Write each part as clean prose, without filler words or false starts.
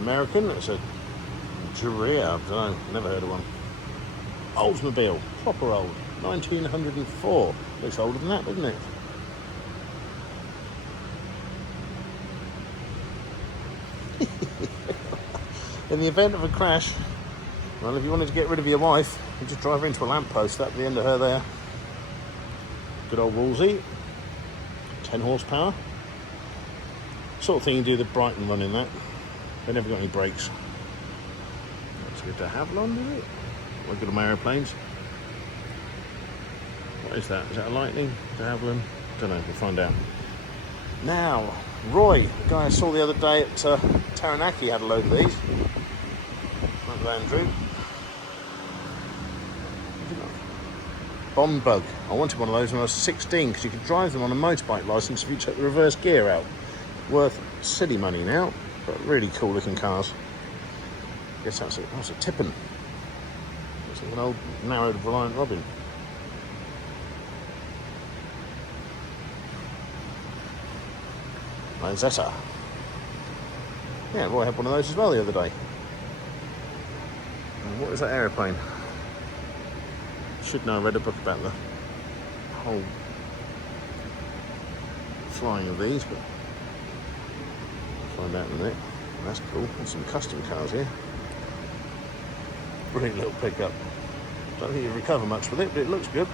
American. It's a Juria, I don't know, never heard of one. Oldsmobile, proper old, 1904. Looks older than that, doesn't it? In the event of a crash, well, if you wanted to get rid of your wife, you just drive her into a lamppost. That'd be the end of her there. Good old Woolsey, 10 horsepower. Sort of thing you do the Brighton run in that. They never got any brakes. That's good to have on, is it? What good on aeroplanes? What is that? Is that a Lightning? De Havilland? Don't know, we'll find out. Now, Roy, the guy I saw the other day at Taranaki, had a load of these. Went with Andrew. Bond Bug. I wanted one of those when I was 16 because you could drive them on a motorbike licence if you took the reverse gear out. Worth silly money now, but really cool looking cars. I guess that's a Tippin. It's like an old narrowed Reliant Robin. Lanzetta. Yeah, Roy had one of those as well the other day. And what is that aeroplane? Should know, I read a book about the whole flying of these, but I'll find out in a minute. That's cool. There's some custom cars here. Brilliant little pickup. Don't think you recover much with it, but it looks good.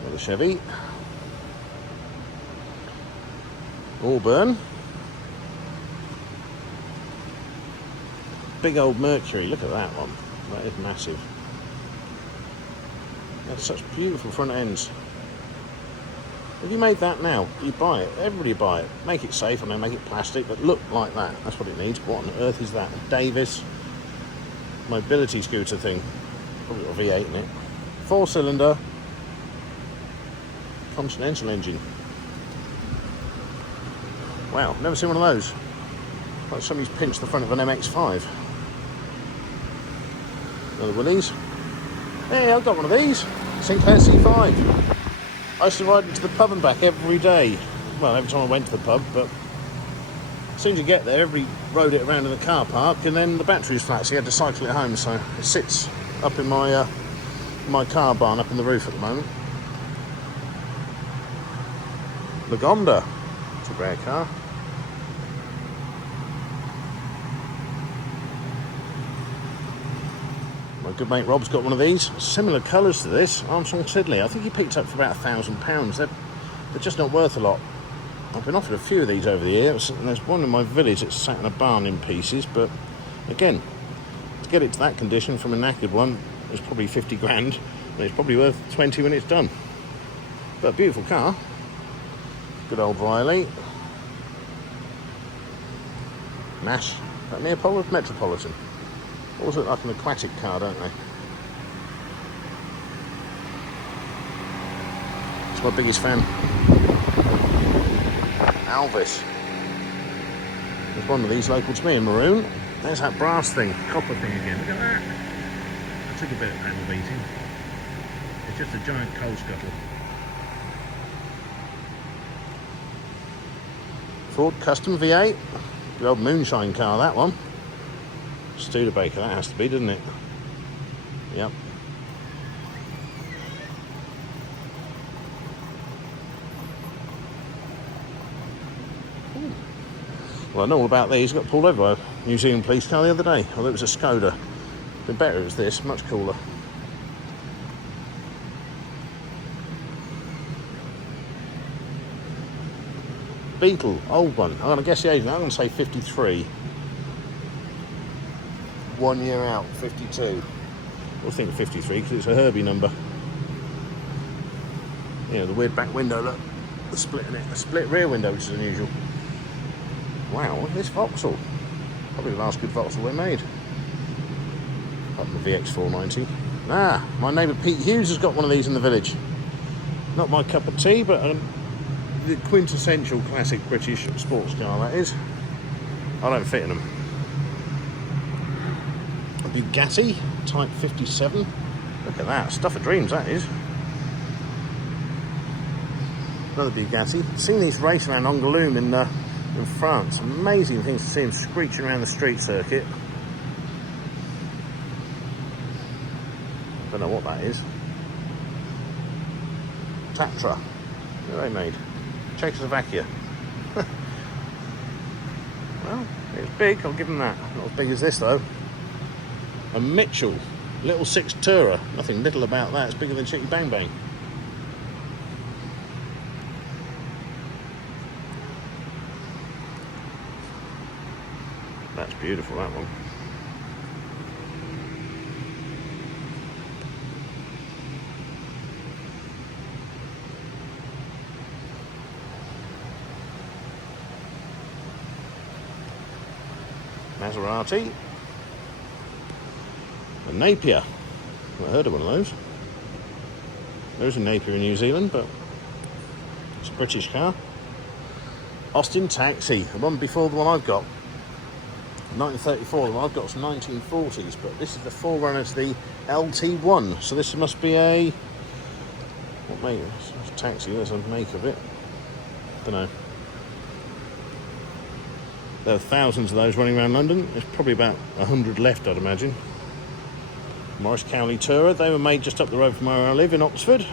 Another Chevy. Auburn. Big old Mercury, look at that one. That is massive. That's such beautiful front ends. If you made that now, you buy it. Everybody buy it. Make it safe, and then make it plastic, but look like that. That's what it needs. What on earth is that? A Davis mobility scooter thing. Probably got a V8 in it. 4-cylinder Continental engine. Wow, never seen one of those. Like somebody's pinched the front of an MX-5. Another Willys. Hey, I've got one of these. Sinclair C5. I used to ride into the pub and back every day. Well, every time I went to the pub, but as soon as you get there, everybody rode it around in the car park, and then the battery was flat, so you had to cycle it home. So it sits up in my car barn up in the roof at the moment. Lagonda. It's a rare car. My good mate Rob's got one of these, similar colours to this, Armstrong Siddeley. I think he picked up for about £1,000. They're just not worth a lot. I've been offered a few of these over the years, and there's one in my village that's sat in a barn in pieces, but again, to get it to that condition from a knackered one, it's probably 50 grand, and it's probably worth 20 when it's done. But a beautiful car. Good old Riley. Nash. That Neapolitan Metropolitan. Always look like an aquatic car, don't they? It's my biggest fan. Alvis. There's one of these local to me in maroon. There's that brass thing, copper thing again. Look at that. I took a bit of panel beating. It's just a giant coal scuttle. Ford Custom V8. Good old moonshine car, that one. Studebaker, that has to be, doesn't it? Yep. Ooh. Well, I know all about these. Got pulled over by a New Zealand police car the other day. Although it was a Skoda. Been better if it was this, much cooler. Beetle, old one. I'm going to guess the age now. I'm going to say 53. 1 year out, 52. We'll think 53 because it's a Herbie number. You know, the weird back window, look. The split in it. A split rear window, which is unusual. Wow, look at this Vauxhall. Probably the last good Vauxhall they made. Up the VX490. Ah, my neighbour Pete Hughes has got one of these in the village. Not my cup of tea, but the quintessential classic British sports car, that is. I don't fit in them. A Bugatti Type 57. Look Look at that, stuff of dreams that is. Another Bugatti. Seen these race around Angoulême in France. Amazing things to see them screeching around the street circuit. Don't know what that is. Tatra. What are they made? Czechoslovakia. Well, it's big, I'll give them that. Not as big as this though. A Mitchell, little 6 Tourer. Nothing little about that, it's bigger than Chitty Bang Bang. That's beautiful, that one. Maserati. A Napier. I've heard of one of those. There's a Napier in New Zealand, but it's a British car. Austin Taxi, the one before the one I've got. 1934, the one I've got is 1940s, but this is the forerunner to the LT1. So this must be a... what make? It's a taxi, there's a make of it. Don't know. There are thousands of those running around London. There's probably about 100 left, I'd imagine. Morris Cowley Tourer. They were made just up the road from where I live in Oxford.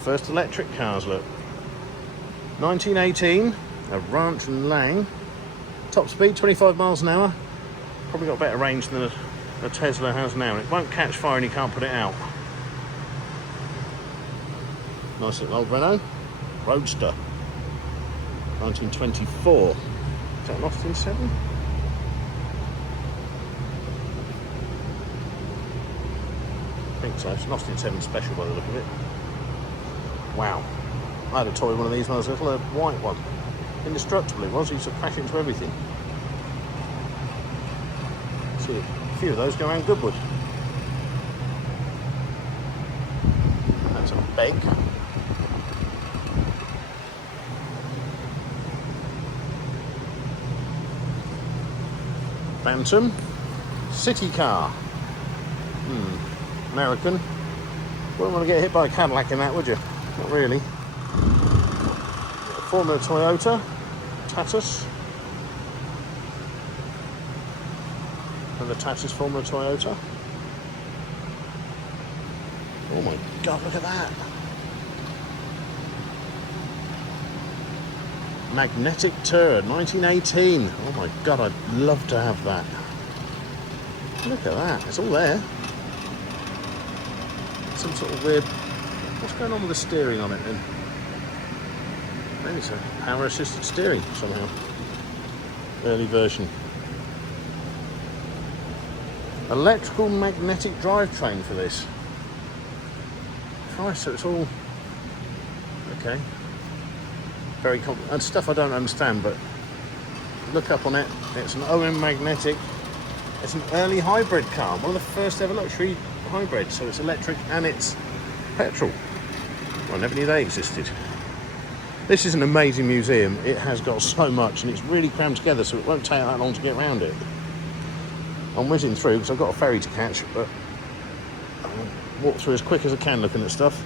First electric cars, look. 1918, a Ranch and Lang. Top speed, 25 miles an hour. Probably got better range than a Tesla has now. It won't catch fire and you can't put it out. Nice little old Renault. Roadster. 1924. Is that an Austin 7? I think so. It's an Austin 7 special by the look of it. Wow. I had a toy one of these when I was little, a white one. Indestructible it was, you used to crash into everything. See a few of those go around Goodwood. That's a Beg. Phantom. City car. American. Wouldn't want to get hit by a Cadillac in that, would you? Not really. Formula Toyota. Tatus. And the Tatus Formula Toyota. Oh my God, look at that. Magnetic Tourer, 1918. Oh my God, I'd love to have that. Look at that, it's all there. Some sort of weird... what's going on with the steering on it then? Maybe it's a power assisted steering somehow. Early version. Electrical magnetic drivetrain for this. Christ, so it's all... okay. Very complicated stuff I don't understand, but look up on it. It's an OM magnetic. It's an early hybrid car, one of the first ever luxury hybrids. So it's electric and it's petrol. Well, I never knew they existed. This is an amazing museum. It has got so much and it's really crammed together, so it won't take that long to get around it. I'm whizzing through because I've got a ferry to catch, but I'll walk through as quick as I can looking at stuff.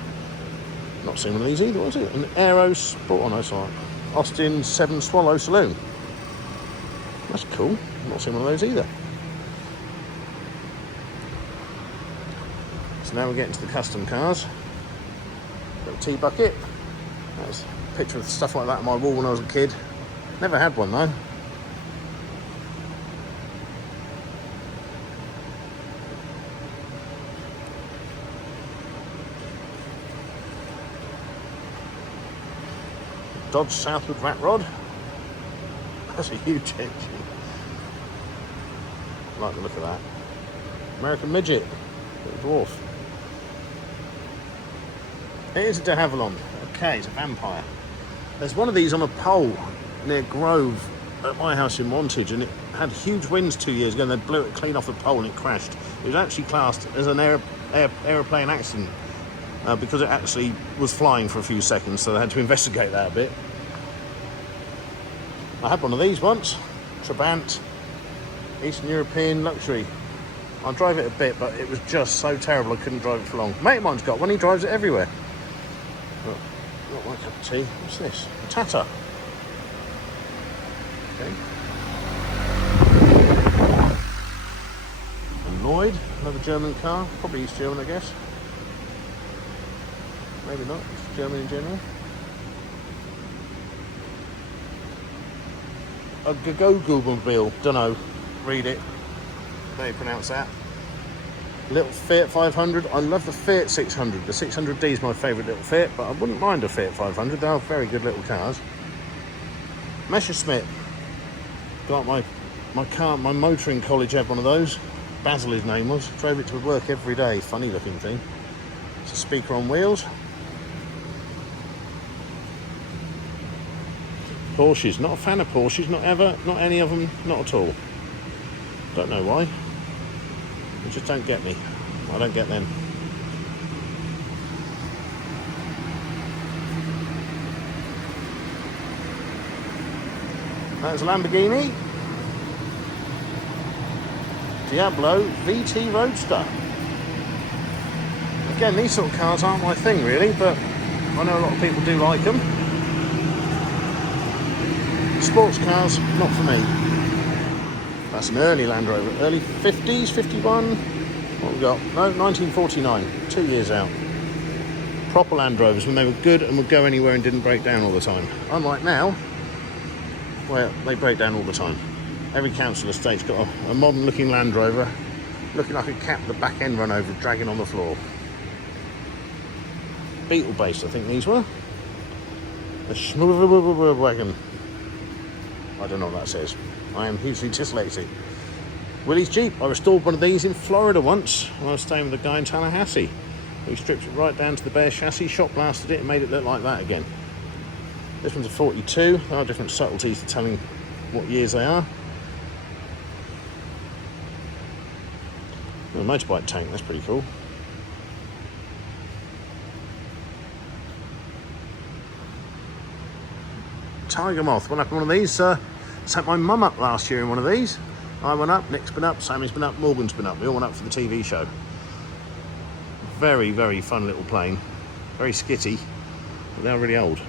Not seen one of these either, was it? An Aero Sport, oh no, sorry. Austin 7 Swallow Saloon. That's cool. Not seen one of those either. So now we're getting to the custom cars. Little tea bucket. That's a picture of stuff like that on my wall when I was a kid. Never had one though. Vid2 Southward rat rod. That's a huge engine. I like the look of that. American Midget. Little dwarf. Here's a de Havilland. Okay, it's a Vampire. There's one of these on a pole near Grove at my house in Wantage, and it had huge winds 2 years ago and they blew it clean off the pole and it crashed. It was actually classed as an aeroplane accident because it actually was flying for a few seconds, so they had to investigate that a bit. I had one of these once. Trabant, Eastern European luxury. I drove it a bit, but it was just so terrible I couldn't drive it for long. Mate of mine's got one, he drives it everywhere. But not my cup of tea. What's this? A Tata. Okay. And Lloyd, another German car. Probably East German, I guess. Maybe not, it's German in general. A Gagogumobile, dunno. Read it. How do you pronounce that? Little Fiat 500. I love the Fiat 600. The 600D is my favourite little Fiat, but I wouldn't mind a Fiat 500. They are very good little cars. Messerschmitt. Got my motoring college had one of those. Basil his name was. Drove it to work every day. Funny looking thing. It's a speaker on wheels. Porsches. Not a fan of Porsches. Not ever. Not any of them. Not at all. Don't know why. They just don't get me. I don't get them. That's a Lamborghini Diablo VT Roadster. Again, these sort of cars aren't my thing really, but I know a lot of people do like them. Sports cars, not for me. That's an early Land Rover, early 50s, 51. What have we got? No, 1949, 2 years out. Proper Land Rovers when they were good and would go anywhere and didn't break down all the time. Unlike now, where they break down all the time. Every council estate's got a modern looking Land Rover, looking like a cat with the back end run over, dragging on the floor. Beetle based, I think these were. A wagon. I don't know what that says. I am hugely dyslexic. Willie's Jeep. I restored one of these in Florida once when I was staying with a guy in Tallahassee. We stripped it right down to the bare chassis, shot blasted it and made it look like that again. This one's a 42. There are different subtleties to telling what years they are. A motorbike tank, that's pretty cool. Tiger Moth. Went up in one of these. Sent my mum up last year in one of these. I went up, Nick's been up, Sammy's been up, Morgan's been up. We all went up for the TV show. Very, very fun little plane. Very skitty, but they're really old.